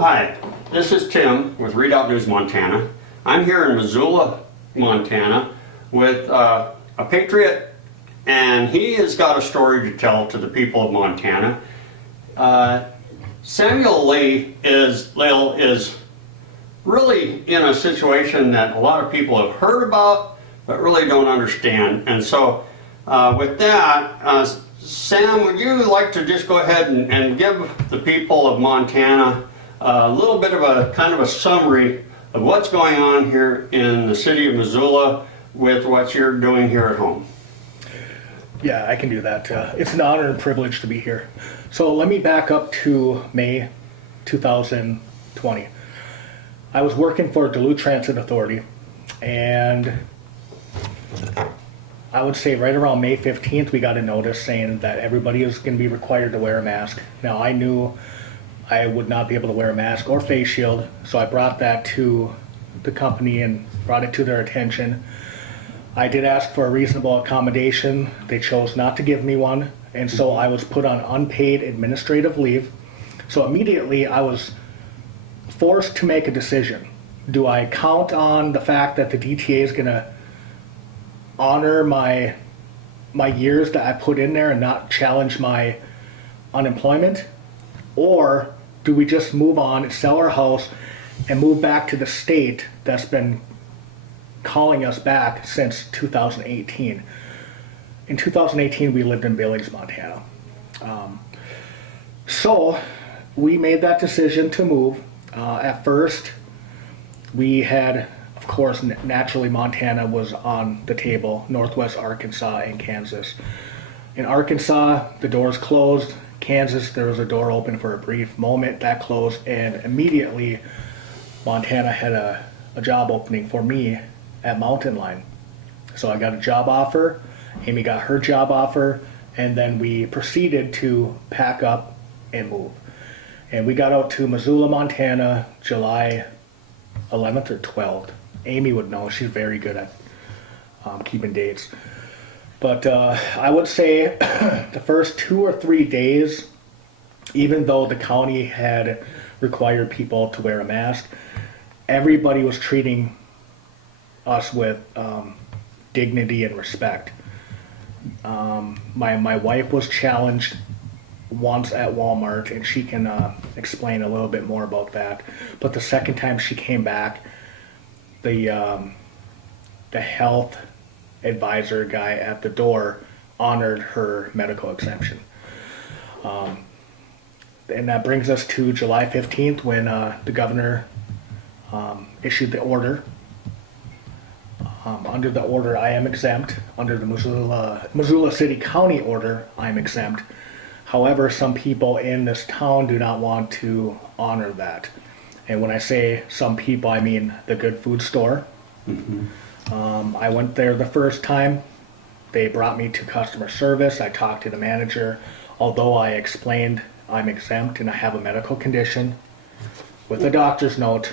Hi, this is Tim with Redoubt News Montana. I'm here in Missoula, Montana with a patriot, and he has got a story to tell to the people of Montana. Samuel Lale is really in a situation that a lot of people have heard about but really don't understand. And so with that, Sam, would you like to just go ahead and give the people of Montana a little bit of a kind of a summary of what's going on here in the city of Missoula with what you're doing here at home? Yeah, I can do that. It's an honor and privilege to be here. So let me back up to May 2020. I was working for Duluth Transit Authority, and I would say right around May 15th, we got a notice saying that everybody is going to be required to wear a mask. Now, I knew I would not be able to wear a mask or face shield, so I brought that to the company and brought it to their attention. I did ask for a reasonable accommodation. They chose not to give me one, and so I was put on unpaid administrative leave. So immediately I was forced to make a decision. Do I count on the fact that the DTA is going to honor my years that I put in there and not challenge my unemployment? Or do we just move on, sell our house, and move back to the state that's been calling us back since 2018? In 2018, we lived in Billings, Montana. So we made that decision to move. At first, we had, of course, naturally Montana was on the table, Northwest Arkansas and Kansas. In Arkansas, the doors closed. Kansas, there was a door open for a brief moment, that closed, and immediately Montana had a job opening for me at Mountain Line. So I got a job offer, Amy got her job offer, and then we proceeded to pack up and move. And we got out to Missoula, Montana, July 11th or 12th. Amy would know, she's very good at keeping dates. But I would say the first 2 or 3 days, even though the county had required people to wear a mask, everybody was treating us with dignity and respect. My wife was challenged once at Walmart, and she can explain a little bit more about that. But the second time she came back, the health advisor guy at the door honored her medical exemption. And that brings us to July 15th when the governor issued the order. Under the order, I am exempt. Under the Missoula City County order, I'm exempt. However, some people in this town do not want to honor that. And when I say some people, I mean the Good Food Store. Mm-hmm. I went there the first time. They brought me to customer service. I talked to the manager. Although I explained I'm exempt and I have a medical condition with a doctor's note,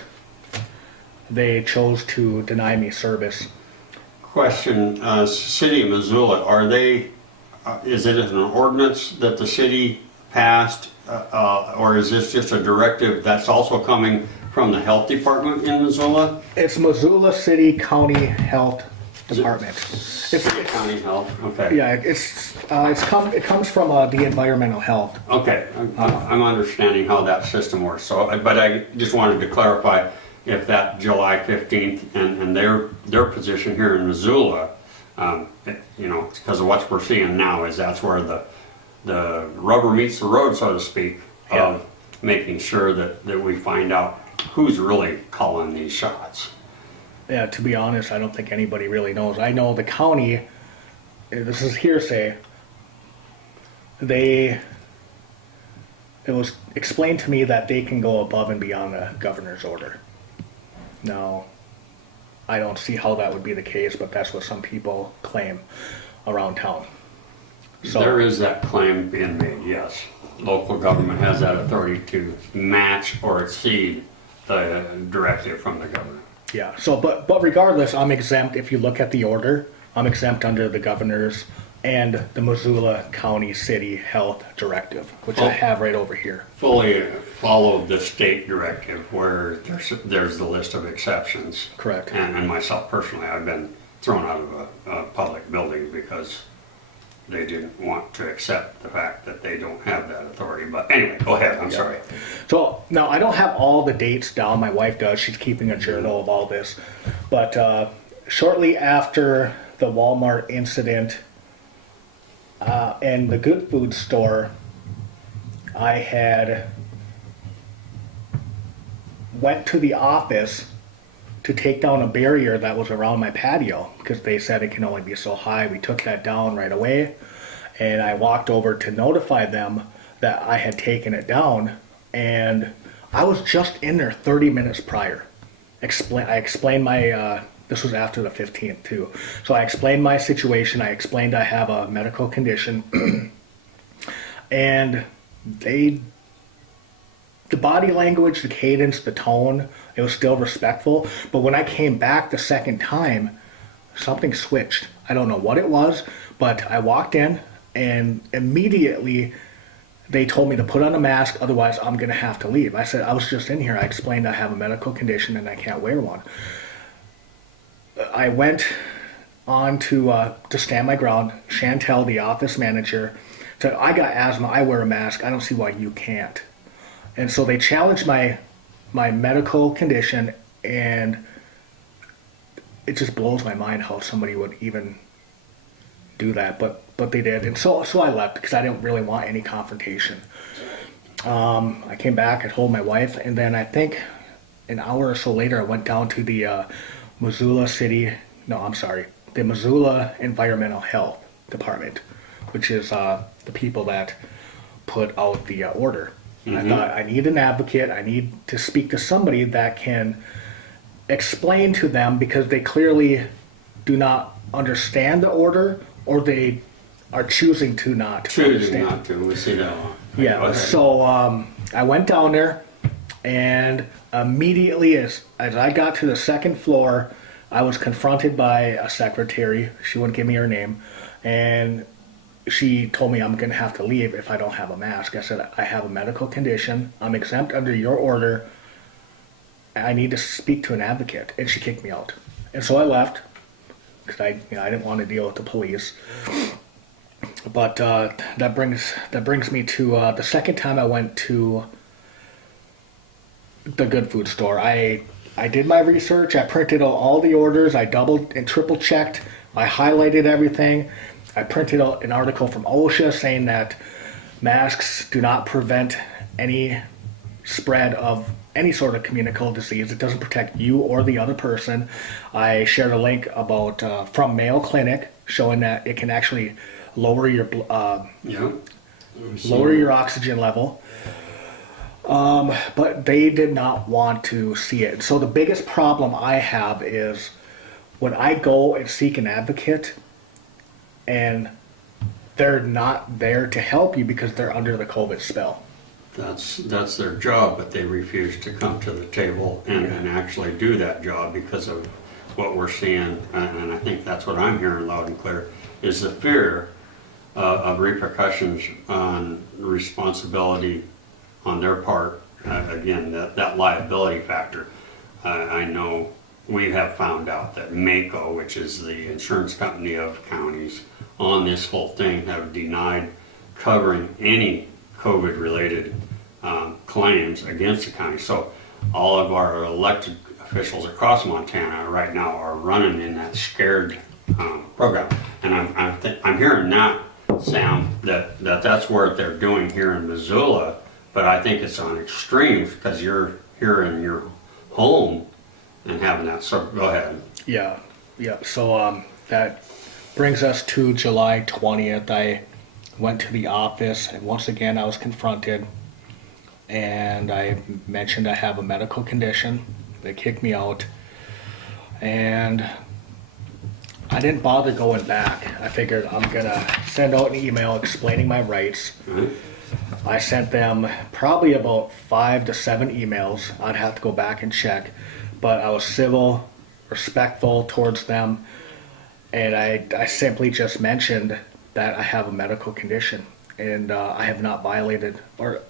they chose to deny me service. Question, City of Missoula, are they, is it an ordinance that the city passed, or is this just a directive that's also coming from the health department in Missoula? It's Missoula City County Health Department. City County Health, okay. Yeah, it comes from the environmental health. Okay, I'm understanding how that system works. So, but I just wanted to clarify if that July 15th and their position here in Missoula, because of what we're seeing now is that's where the rubber meets the road, so to speak, of making sure that we find out who's really calling these shots. Yeah, to be honest, I don't think anybody really knows. I know the county, this is hearsay, it was explained to me that they can go above and beyond the governor's order. Now, I don't see how that would be the case, but that's what some people claim around town. So there is that claim being made, yes. Local government has that authority to match or exceed the directive from the governor. Yeah, so but regardless, I'm exempt. If you look at the order, I'm exempt under the governor's and the Missoula County City Health Directive, which I have right over here. Fully followed the state directive where there's the list of exceptions. Correct. And myself personally, I've been thrown out of a public building because they didn't want to accept the fact that they don't have that authority. But anyway, go ahead, I'm sorry. So now I don't have all the dates down. My wife does. She's keeping a journal of all this. But shortly after the Walmart incident and the Good Food store, I had went to the office to take down a barrier that was around my patio because they said it can only be so high. We took that down right away, and I walked over to notify them that I had taken it down, and I was just in there 30 minutes prior. I explained my, this was after the 15th too, so I explained my situation. I explained I have a medical condition, and the body language, the cadence, the tone, it was still respectful. But when I came back the second time, something switched. I don't know what it was, but I walked in and immediately they told me to put on a mask, otherwise I'm going to have to leave. I said, I was just in here. I explained I have a medical condition and I can't wear one. I went on to stand my ground. Chantel, the office manager, said, I got asthma, I wear a mask. I don't see why you can't. And so they challenged my medical condition, and it just blows my mind how somebody would even do that, but they did. And so I left because I didn't really want any confrontation. I came back, I told my wife, and then I think an hour or so later I went down to the Missoula Environmental Health Department, which is the people that put out the order. I thought, I need an advocate. I need to speak to somebody that can explain to them, because they clearly do not understand the order, or they are choosing to not Choosing understand. not to, we see that one. Yeah, so I went down there, and immediately as I got to the second floor, I was confronted by a secretary. She wouldn't give me her name, and she told me I'm going to have to leave if I don't have a mask. I said, I have a medical condition. I'm exempt under your order. I need to speak to an advocate. And she kicked me out. And so I left because I didn't want to deal with the police. But that brings me to the second time I went to the Good Food store. I did my research. I printed out all the orders. I doubled and triple checked. I highlighted everything. I printed out an article from OSHA saying that masks do not prevent any spread of any sort of communicable disease. It doesn't protect you or the other person. I shared a link about from Mayo Clinic showing that it can actually lower your lower your oxygen level. But they did not want to see it. So the biggest problem I have is when I go and seek an advocate, and they're not there to help you because they're under the COVID spell. That's their job, but they refuse to come to the table and actually do that job because of what we're seeing. And I think that's what I'm hearing loud and clear, is the fear of repercussions on responsibility on their part. Again, that liability factor. I know we have found out that MACO, which is the insurance company of counties, on this whole thing have denied covering any COVID-related claims against the county. So all of our elected officials across Montana right now are running in that scared program. And I'm hearing now, Sam, that's what they're doing here in Missoula, but I think it's on extremes because you're here in your home and having that. So go ahead. Yeah. So that brings us to July 20th. I went to the office, and once again I was confronted, and I mentioned I have a medical condition. They kicked me out, and I didn't bother going back. I figured I'm gonna send out an email explaining my rights. I sent them probably about 5 to 7 emails. I'd have to go back and check, but I was civil, respectful towards them. And I simply just mentioned that I have a medical condition, and I have not violated, or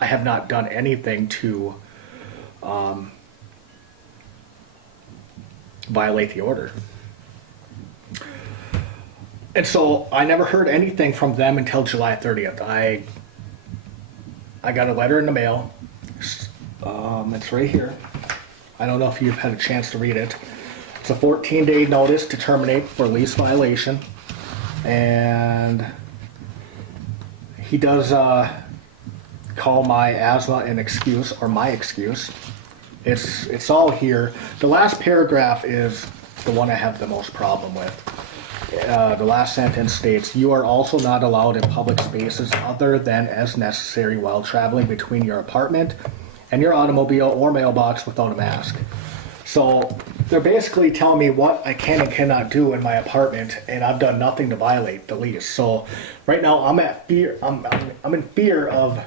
I have not done anything to violate the order. And so I never heard anything from them until July 30th. I got a letter in the mail. It's right here. I don't know if you've had a chance to read it. It's a 14-day notice to terminate for lease violation. And he does call my asthma an excuse, or my excuse. It's all here. The last paragraph is the one I have the most problem with. The last sentence states, "You are also not allowed in public spaces other than as necessary while traveling between your apartment and your automobile or mailbox without a mask." So they're basically telling me what I can and cannot do in my apartment, and I've done nothing to violate the lease. So right now I'm at fear. I'm in fear of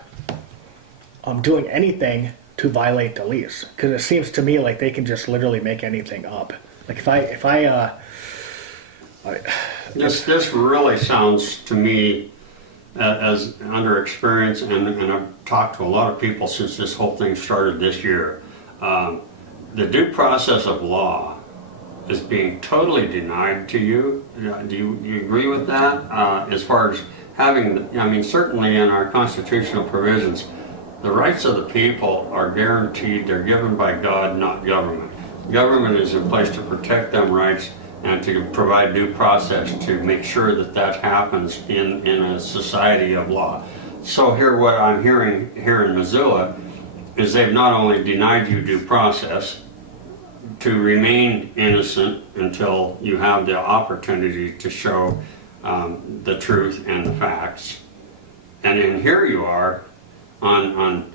doing anything to violate the lease, because it seems to me like they can just literally make anything up. Like if I This really sounds to me as under experience, and I've talked to a lot of people since this whole thing started this year. The due process of law is being totally denied to you. Do you agree with that? As far as having, I mean, certainly in our constitutional provisions, the rights of the people are guaranteed. They're given by God, not government. Government is in place to protect them rights and to provide due process to make sure that that happens in a society of law. So here, what I'm hearing here in Missoula is they've not only denied you due process to remain innocent until you have the opportunity to show the truth and the facts, and then here you are on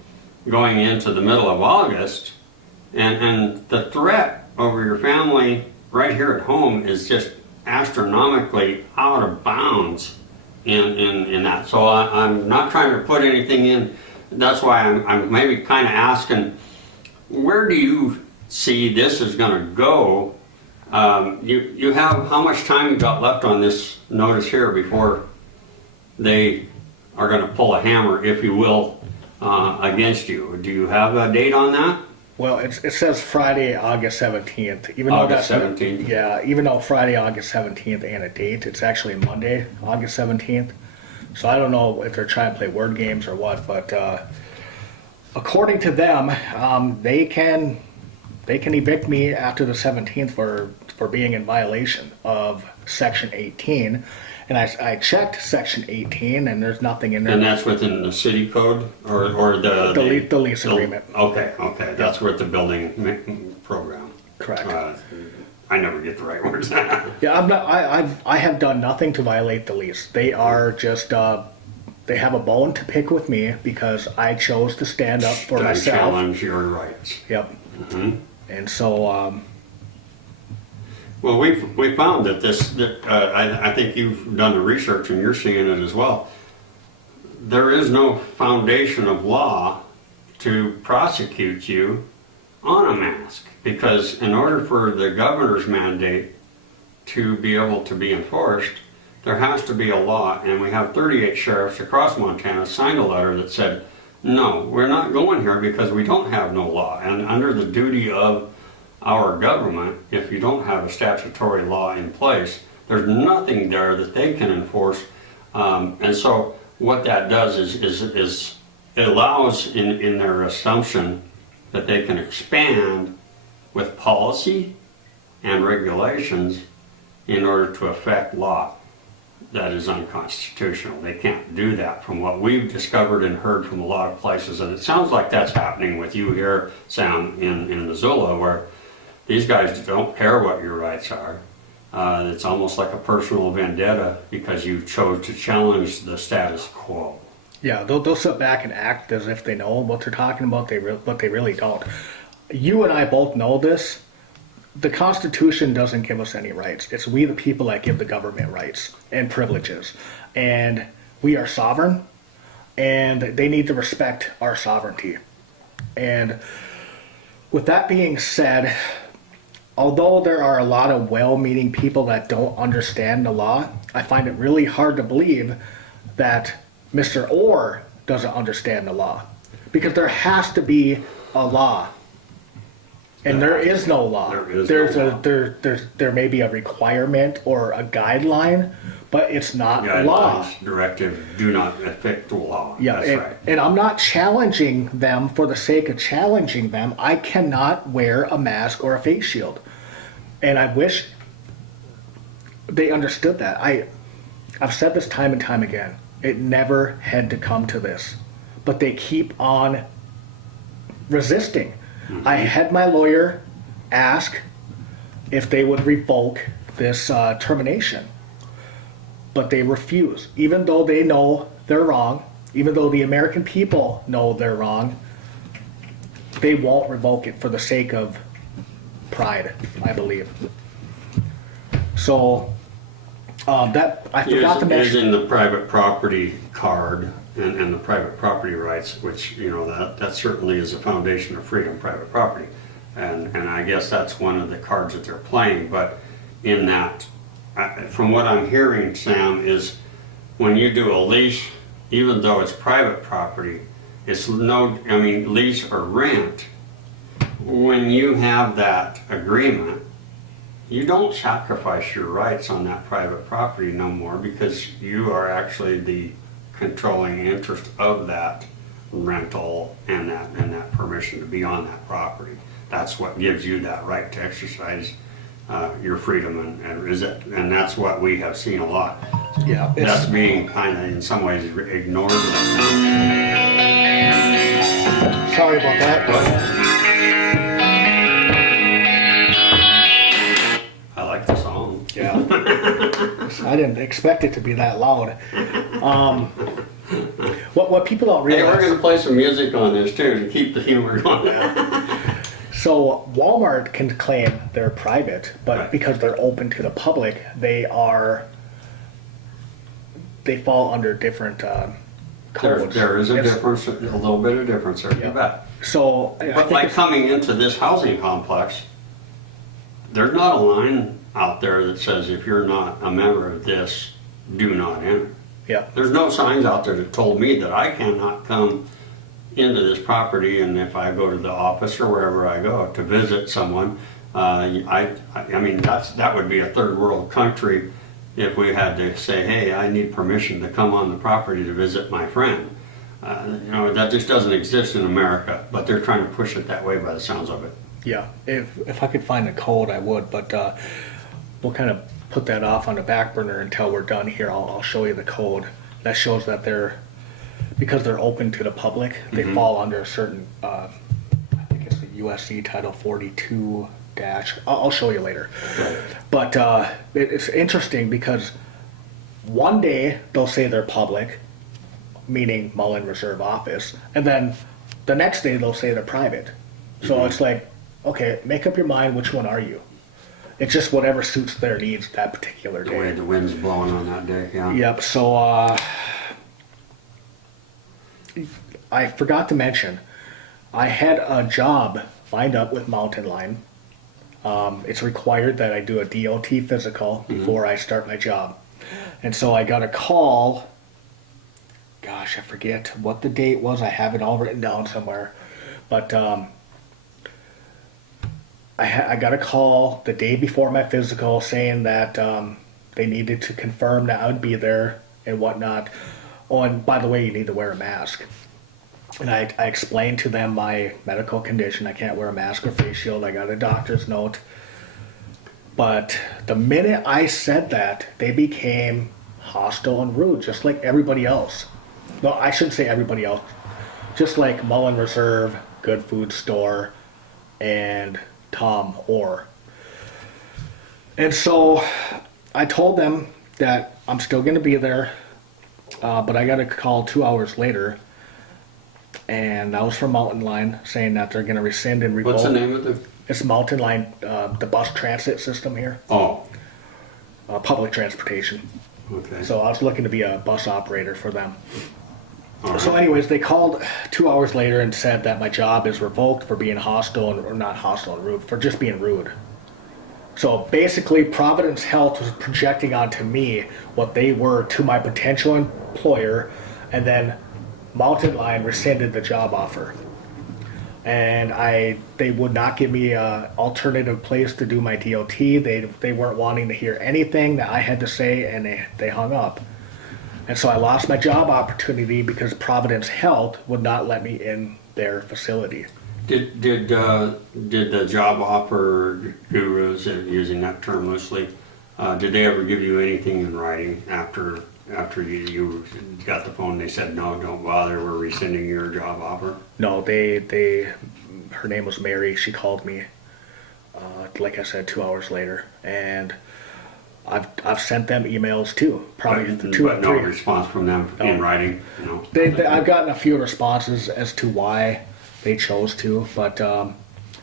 going into the middle of August, and the threat over your family right here at home is just astronomically out of bounds in that. So I'm not trying to put anything in. That's why I'm maybe kind of asking, where do you see this is going to go? You have, how much time you got left on this notice here before they are going to pull a hammer, if you will, against you? Do you have a date on that? Well, it says Friday, August 17th. Even August though 17th? Yeah, even though Friday, August 17th ain't a date, it's actually Monday, August 17th. So I don't know if they're trying to play word games or what, but according to them, they can evict me after the 17th for being in violation of Section 18. And I checked Section 18, and there's nothing in there. And that's within the city code, or the lease agreement. Okay, that's with the building program. Correct. I never get the right words. Yeah, I have done nothing to violate the lease. They are just they have a bone to pick with me because I chose to stand up for myself. Challenge your rights. Yep. Mm-hmm. And so. Well, we found that I think you've done the research and you're seeing it as well. There is no foundation of law to prosecute you on a mask, because in order for the governor's mandate to be able to be enforced, there has to be a law, and we have 38 sheriffs across Montana signed a letter that said, no, we're not going here because we don't have no law, and under the duty of our government, if you don't have a statutory law in place, there's nothing there that they can enforce. And so what that does is it allows in their assumption that they can expand with policy and regulations in order to affect law that is unconstitutional. They can't do that from what we've discovered and heard from a lot of places. And it sounds like that's happening with you here, Sam, in Missoula, where these guys don't care what your rights are. It's almost like a personal vendetta because you chose to challenge the status quo. Yeah, they'll sit back and act as if they know what they're talking about, but they really don't. You and I both know this. The Constitution doesn't give us any rights. It's we the people that give the government rights and privileges. And we are sovereign, and they need to respect our sovereignty. And with that being said, although there are a lot of well-meaning people that don't understand the law, I find it really hard to believe that Mr. Orr doesn't understand the law. Because there has to be a law. And there is no law. There may be a requirement or a guideline, but it's not law. Guidelines, directive do not affect the law. Yeah, That's right. and I'm not challenging them for the sake of challenging them. I cannot wear a mask or a face shield. And I wish they understood that. I've said this time and time again. It never had to come to this. But they keep on resisting. Mm-hmm. I had my lawyer ask if they would revoke this termination. But they refuse. Even though they know they're wrong, even though the American people know they're wrong, they won't revoke it for the sake of pride, I believe. So, that I forgot to mention. Using the private property card and the private property rights, which, that certainly is the foundation of freedom, private property. And I guess that's one of the cards that they're playing. But in that, from what I'm hearing, Sam, is when you do a lease, even though it's private property, it's lease or rent, when you have that agreement, you don't sacrifice your rights on that private property no more, because you are actually the controlling interest of that rental and that permission to be on that property. That's what gives you that right to exercise your freedom, and that's what we have seen a lot. Yeah, that's being kind of in some ways ignored. Sorry about that. I like the song. Yeah. I didn't expect it to be that loud. What people don't realize. Hey, we're going to play some music on this too to keep the humor going. So Walmart can claim they're private, but right. Because they're open to the public, they fall under different codes. There is a difference, a little bit of difference there, you bet. So, but like coming into this housing complex, there's not a line out there that says if you're not a member of this, do not enter. Yeah. There's no signs out there that told me that I cannot come into this property, and if I go to the office or wherever I go to visit someone, that would be a third world country if we had to say, hey, I need permission to come on the property to visit my friend. That just doesn't exist in America, but they're trying to push it that way by the sounds of it. Yeah, if I could find a code, I would, but we'll kind of put that off on the back burner until we're done here. I'll show you the code that shows that because they're open to the public, they fall under a certain, I think it's the USC Title 42 dash. I'll show you later. But it's interesting because one day they'll say they're public, meaning Mullen Reserve Office, and then the next day they'll say they're private. So it's like, okay, make up your mind, which one are you? It's just whatever suits their needs that particular day. The way the wind's blowing on that day, yeah. Yep, so I forgot to mention, I had a job lined up with Mountain Line. It's required that I do a DOT physical before I start my job. And so I got a call, gosh, I forget what the date was, I have it all written down somewhere. But I got a call the day before my physical saying that they needed to confirm that I would be there and whatnot. Oh, and by the way, you need to wear a mask. And I explained to them my medical condition. I can't wear a mask or face shield. I got a doctor's note. But the minute I said that, they became hostile and rude, just like everybody else. No, I shouldn't say everybody else. Just like Mullen Reserve, Good Food Store, and Tom Orr. And so I told them that I'm still going to be there, but I got a call 2 hours later, and that was from Mountain Line saying that they're going to rescind and revoke. What's the name of the? It's Mountain Line, the bus transit system here. Oh. Public transportation. Okay. So I was looking to be a bus operator for them. All right. So anyways, they called 2 hours later and said that my job is revoked for being hostile, or not hostile and rude, for just being rude. So basically, Providence Health was projecting onto me what they were to my potential employer, and then Mountain Lion rescinded the job offer. And they would not give me an alternative place to do my DOT. They weren't wanting to hear anything that I had to say, and they hung up. And so I lost my job opportunity because Providence Health would not let me in their facility. Did the job offer gurus, using that term loosely, did they ever give you anything in writing after you got the phone? They said no, don't bother. We're rescinding your job offer. No, her name was Mary. She called me, like I said, 2 hours later, and I've sent them emails too, probably two or But no three. response from them in writing. No. I've gotten a few responses as to why they chose to, but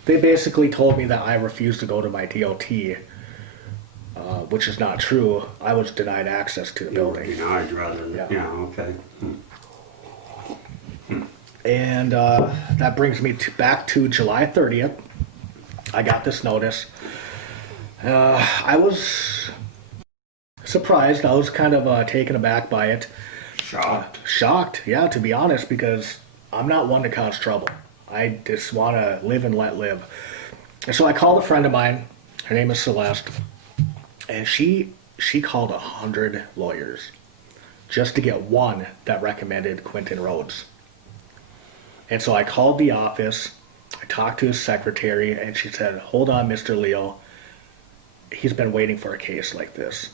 they basically told me that I refused to go to my DOT, which is not true. I was denied access to the building. Denied rather than, Yeah. yeah, okay. And that brings me back to July 30th. I got this notice. I was surprised. I was kind of taken aback by it. Shocked. Yeah, to be honest, because I'm not one to cause trouble. I just want to live and let live. And so I called a friend of mine. Her name is Celeste. And she called 100 lawyers just to get one that recommended Quentin Rhodes. And so I called the office. I talked to his secretary, and she said, "Hold on, Mr. Leo. He's been waiting for a case like this."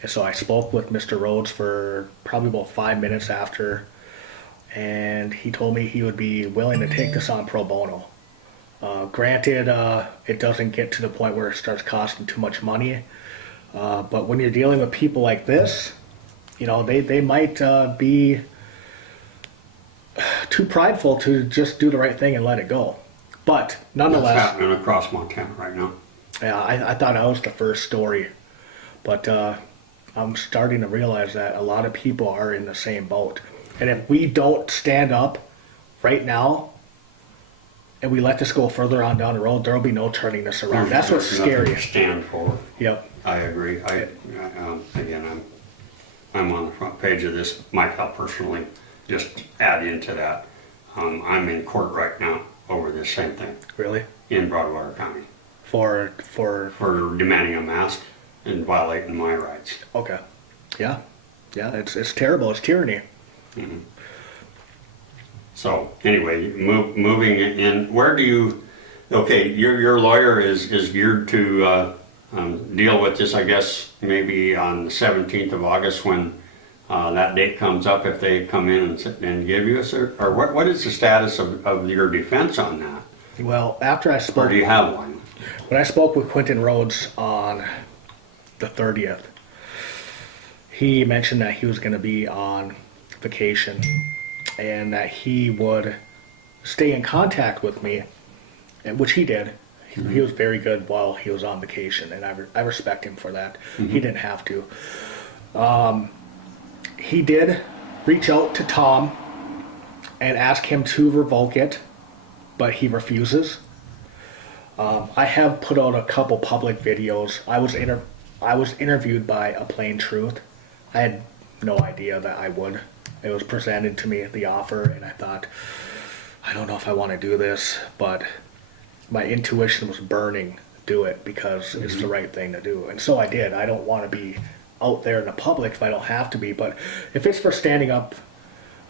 And so I spoke with Mr. Rhodes for probably about 5 minutes after, and he told me he would be willing to take this on pro bono. Granted, it doesn't get to the point where it starts costing too much money, but when you're dealing with people like this, they might be too prideful to just do the right thing and let it go. But nonetheless, That's happening across Montana right now. yeah, I thought I was the first story, but I'm starting to realize that a lot of people are in the same boat. And if we don't stand up right now and we let this go further on down the road, there will be no turning this around. That's what's There's nothing scary. to stand for. Yep. I agree. Again, I'm on the front page of this. Myself personally, just add into that. I'm in court right now over this same thing Really? in Broadwater County For for demanding a mask and violating my rights. okay. Yeah. Yeah, it's terrible. It's tyranny. So anyway, moving in. Where do you? Okay, your lawyer is geared to deal with this. I guess maybe on the 17th of August when that date comes up. If they come in and give you a cert, or what is the status of your defense on that? Well, after I Or spoke, do you have one? when I spoke with Quentin Rhodes on the 30th, he mentioned that he was going to be on vacation and that he would stay in contact with me, which he did. He was very good while he was on vacation, and I respect him for that. He didn't have to. He did reach out to Tom and ask him to revoke it, but he refuses. I have put out a couple public videos. I was interviewed by A Plain Truth. I had no idea that I would. It was presented to me at the offer, and I thought, I don't know if I want to do this, but my intuition was burning, do it, because it's the right thing to do. And so I did. I don't want to be out there in the public if I don't have to be, but if it's for standing up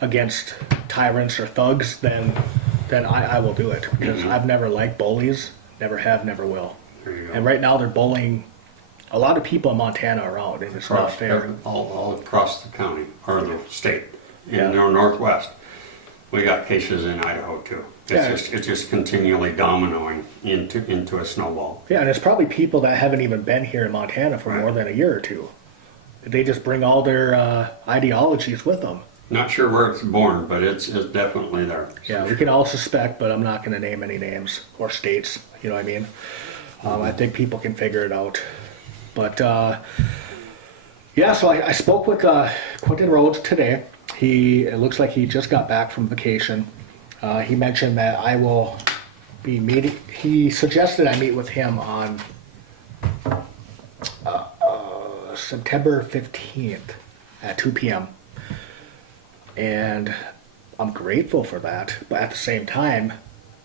against tyrants or thugs, then I will do it, because I've never liked bullies, never have, never will. There you go. And right now they're bullying a lot of people in Montana around, and it's not fair. All across the county or the state in Yeah. the northwest. We got cases in Idaho too. It's just continually dominoing into a snowball. Yeah, and it's probably people that haven't even been here in Montana for more than a year or two. They just bring all their ideologies with them. Not sure where it's born, but it's definitely there. Yeah, we can all suspect, but I'm not going to name any names or states. You know what I mean? I think people can figure it out. But yeah, so I spoke with Quentin Rhodes today. It looks like he just got back from vacation. He mentioned that I will be meeting. He suggested I meet with him on September 15th at 2 p.m. And I'm grateful for that, but at the same time,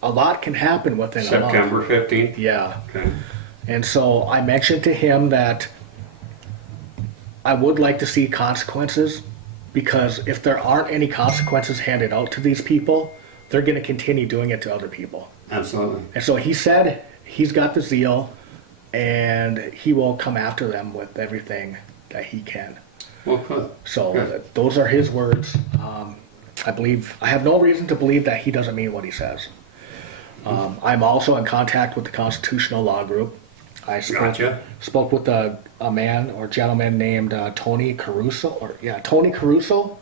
a lot can happen within a month. September 15th? Yeah. Okay. And so I mentioned to him that I would like to see consequences, because if there aren't any consequences handed out to these people, they're going to continue doing it to other people. Absolutely. And so he said he's got the zeal and he will come after them with everything that he can. Well, good. So Good. those are his words. I have no reason to believe that he doesn't mean what he says. I'm also in contact with the Constitutional Law Group. I Gotcha. spoke with a man or gentleman named Tony Caruso. Tony Caruso.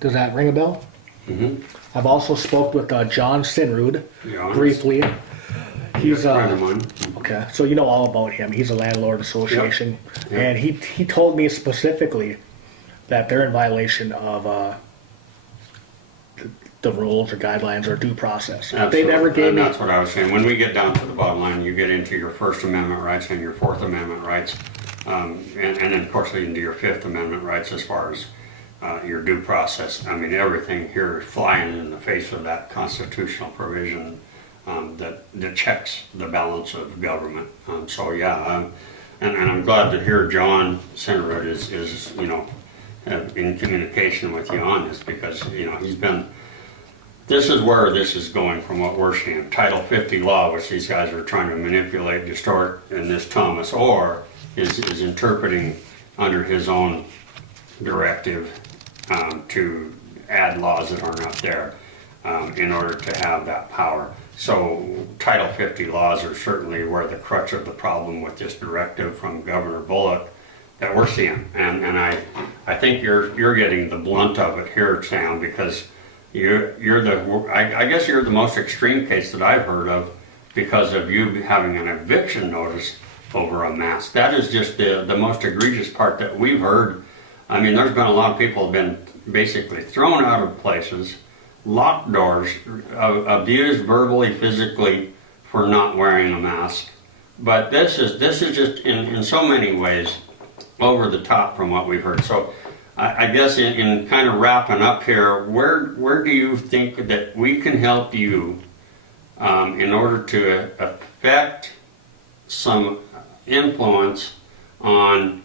Does that ring a bell? I've also spoke with John Sinrud John. briefly. He's a friend of mine. okay, so you know all about him. He's a landlord association, Yep. and he told me specifically that they're in violation of the rules or guidelines or due process. Absolutely. They never gave And me. that's what I was saying. When we get down to the bottom line, you get into your First Amendment rights and your Fourth Amendment rights, and then of course into your Fifth Amendment rights as far as your due process. I mean, everything here is flying in the face of that constitutional provision that checks the balance of government. And I'm glad to hear John Sinrud is in communication with you on this, because he's been. This is where this is going from what we're seeing. Title 50 law, which these guys are trying to manipulate, distort, and this Thomas Orr is interpreting under his own directive to add laws that are not there in order to have that power. So Title 50 laws are certainly where the crutch of the problem with this directive from Governor Bullock that we're seeing. And I think you're getting the blunt of it here, Sam, because I guess you're the most extreme case that I've heard of, because of you having an eviction notice over a mask. That is just the most egregious part that we've heard. I mean, there's been a lot of people have been basically thrown out of places, locked doors, abused verbally, physically for not wearing a mask. But this is just in so many ways over the top from what we've heard. So I guess in kind of wrapping up here, where do you think that we can help you in order to affect some influence on?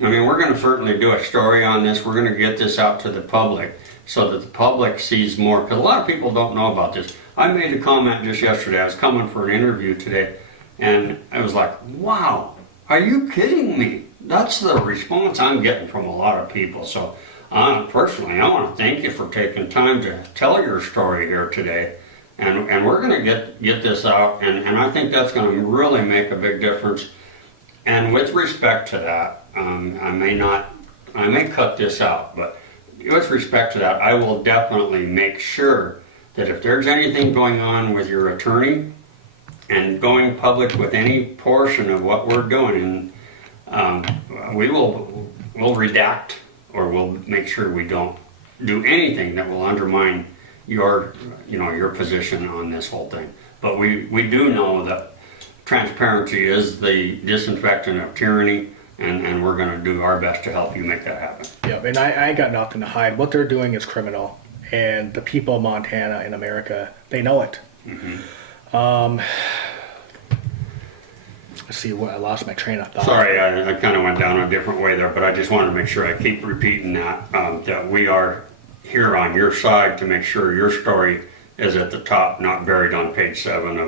I mean, we're going to certainly do a story on this. We're going to get this out to the public so that the public sees more, because a lot of people don't know about this. I made a comment just yesterday. I was coming for an interview today, and I was like, wow, are you kidding me? That's the response I'm getting from a lot of people. So personally, I want to thank you for taking time to tell your story here today. And we're going to get this out, and I think that's going to really make a big difference. And with respect to that, I may cut this out, but with respect to that, I will definitely make sure that if there's anything going on with your attorney and going public with any portion of what we're doing, we'll redact, or we'll make sure we don't do anything that will undermine your position on this whole thing. But we do know that transparency is the disinfectant of tyranny, and we're going to do our best to help you make that happen. Yeah, and I ain't got nothing to hide. What they're doing is criminal, and the people of Montana and America, they know it. Let's see, I lost my train of thought. Sorry, I kind of went down a different way there, but I just wanted to make sure I keep repeating that we are here on your side to make sure your story is at the top, not buried on page 7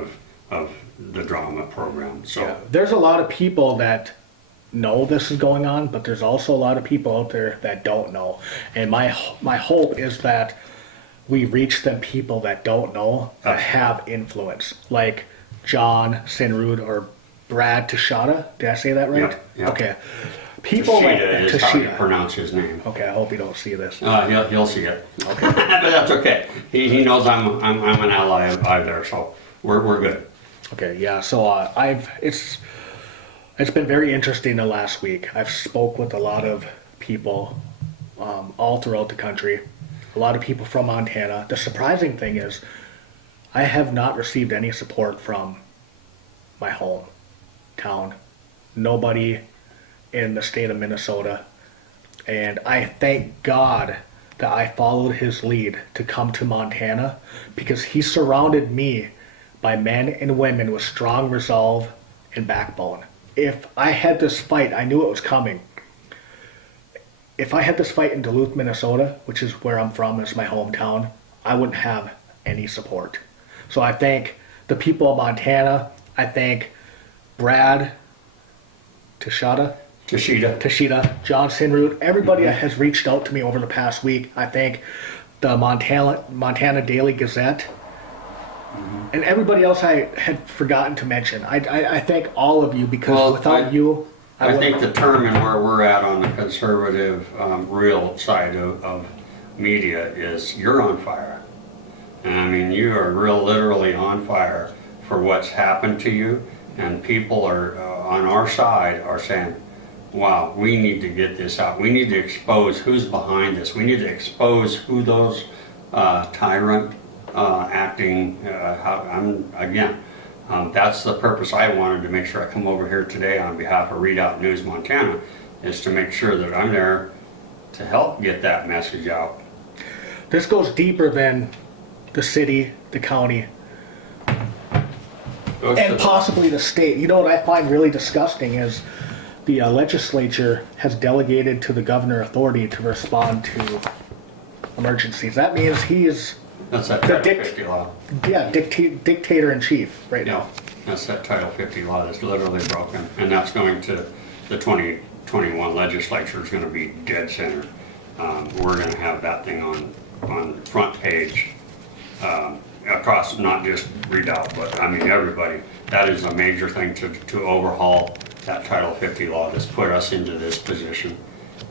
of the drama program. So yeah, there's a lot of people that know this is going on, but there's also a lot of people out there that don't know. And my hope is that we reach them people that don't know, that have influence, like John Sinrud or Brad Tashada. Did I say that right? Yeah. Okay. People like Tashida is how you pronounce his name. Okay, I hope you don't see this. He'll see it. Okay. But that's okay. He knows I'm an ally of there, so we're good. Okay, yeah. So it's been very interesting the last week. I've spoke with a lot of people all throughout the country, a lot of people from Montana. The surprising thing is I have not received any support from my hometown. Nobody in the state of Minnesota. And I thank God that I followed his lead to come to Montana, because he surrounded me by men and women with strong resolve and backbone. If I had this fight, I knew it was coming. If I had this fight in Duluth, Minnesota, which is where I'm from, it's my hometown, I wouldn't have any support. So I thank the people of Montana. I thank Brad Tashida, John Sinroot, everybody that has reached out to me over the past week. I thank the Montana Daily Gazette, and everybody else I had forgotten to mention. I thank all of you, because without you, I think the term and where we're at on the conservative, real side of media is you're on fire. And I mean, you are literally on fire for what's happened to you, and people are on our side are saying, wow, we need to get this out. We need to expose who's behind this. We need to expose who those tyrant acting, that's the purpose I wanted to make sure I come over here today on behalf of Redoubt News Montana, is to make sure that I'm there to help get that message out. This goes deeper than the city, the county, and possibly the state. You know what I find really disgusting is the legislature has delegated to the governor authority to respond to emergencies. That means he is That's that Title 50 law. Yeah, dictator in chief right now. That's that Title 50 law that's literally broken, and that's going to the 2021 legislature is going to be dead center. We're going to have that thing on front page across not just Redoubt, but I mean everybody. That is a major thing to overhaul that Title 50 law that's put us into this position.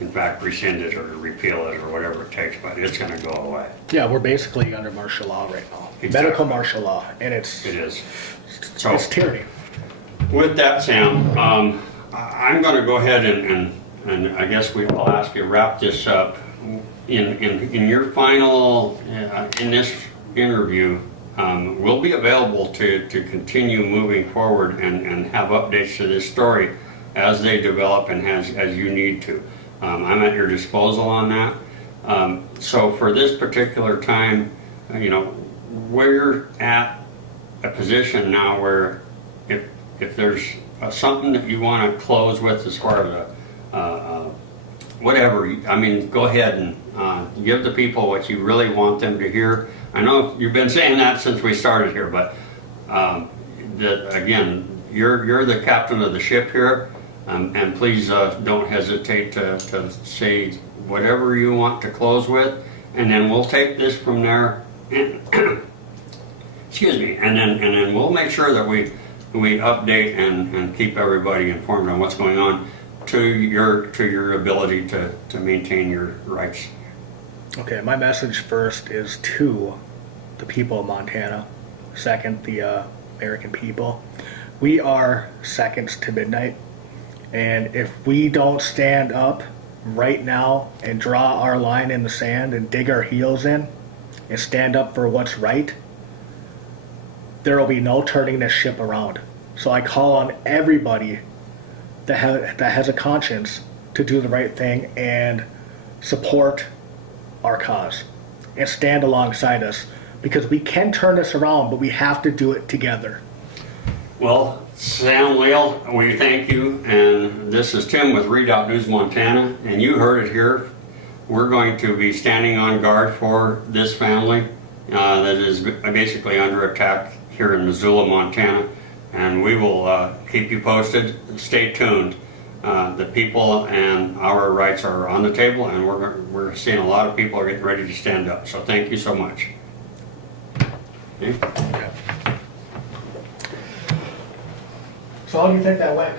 In fact, rescind it or repeal it or whatever it takes, but it's going to go away. Yeah, we're basically under martial law right now. Exactly. Medical martial law, and it is. So it's tyranny. With that, Sam, I'm going to go ahead and I guess I'll ask you to wrap this up. In your final, in this interview, we'll be available to continue moving forward and have updates to this story as they develop and as you need to. I'm at your disposal on that. So for this particular time, we're at a position now where if there's something that you want to close with as far as whatever, I mean, go ahead and give the people what you really want them to hear. I know you've been saying that since we started here, but again, you're the captain of the ship here. And please don't hesitate to say whatever you want to close with, and then we'll take this from there. And excuse me, and then we'll make sure that we update and keep everybody informed on what's going on to your ability to maintain your rights. Okay, my message first is to the people of Montana. Second, the American people. We are seconds to midnight. And if we don't stand up right now and draw our line in the sand and dig our heels in and stand up for what's right, there will be no turning this ship around. So I call on everybody that has a conscience to do the right thing and support our cause and stand alongside us, because we can turn this around, but we have to do it together. Well, Sam Leal, we thank you, and this is Tim with Redoubt News Montana, and you heard it here. We're going to be standing on guard for this family that is basically under attack here in Missoula, Montana, and we will keep you posted. Stay tuned. The people and our rights are on the table, and we're seeing a lot of people are getting ready to stand up, so thank you so much. Okay. So how do you think that went?